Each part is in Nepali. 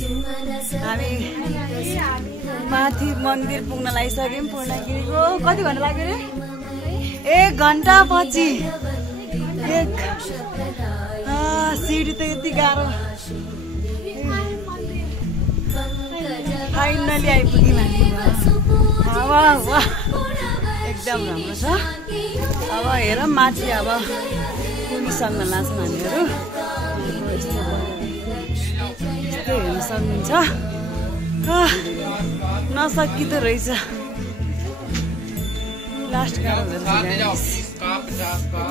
हामी माथि मन्दिर पुग्न लागिसक्यौँ पूर्णगिरीको। कति घन्टा लाग्यो रे? 1 घन्टा पछि सिडी त यति गाह्रो। फाइनली आइपुग्यौँ हामी। हावा एकदम राम्रो छ। अब हेर माथि अब पुगिसक्न लाग्छौँ हामीहरू। यस्तो हेर्न सक्नुहुन्छ। नसकिँदो रहेछ। लास्ट गाह्रो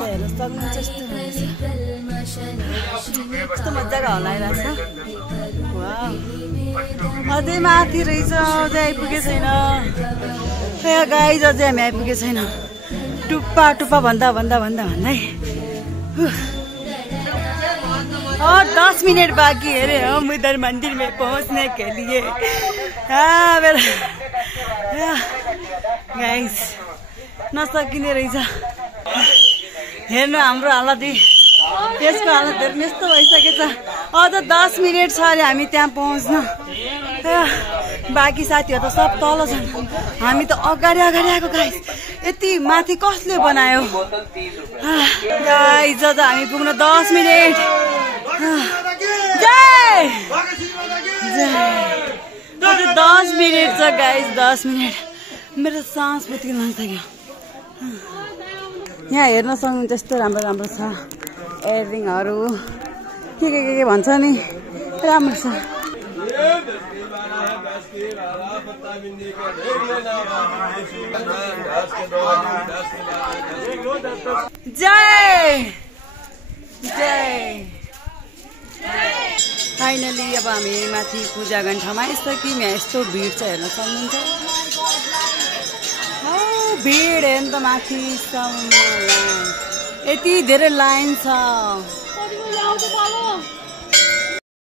हेर्न सक्नुहुन्छ। कस्तो मजाको हल्ला आइरहेको छ। अझै माथि रहेछ। अझै आइपुगेको छैन गाइज। अझै हामी आइपुगेको छैन। टुप्पा टुप्पा भन्दा भन्दै 10 मिनट बाकी है रे हम इधर मंदिर में पहुंचने के लिए। गाइस नसकिने रहेछ। हेर्नु हाम्रो हालत। त्यसको हालत हेर्नु यस्तो भइसकेछ। अझ 10 मिनट छ अरे हामी त्यहाँ पहुँच्न। बाँकी साथीहरू त सब तल छन्। हामी त अगाडि आएको गाइस। यति माथि कसले बनायो गाइस? अझ हामी पुग्न 10 मिनट। जय 10 मिनट छ गाइस। 10 मिनट। मेरो सास बित्किन लाग्यो। यहाँ हेर्न सक्नुहुन्छ यस्तो राम्रो राम्रो छ। एयरिङहरू के भन्छ नि राम्रो छ। जय जय। फाइनली अब हामी माथि पूजा गर्ने ठाउँमा आइसक्यौँ। यहाँ यस्तो भिड छ हेर्न सक्नुहुन्छ। भिड हेर्नु त माथि यति धेरै लाइन छ।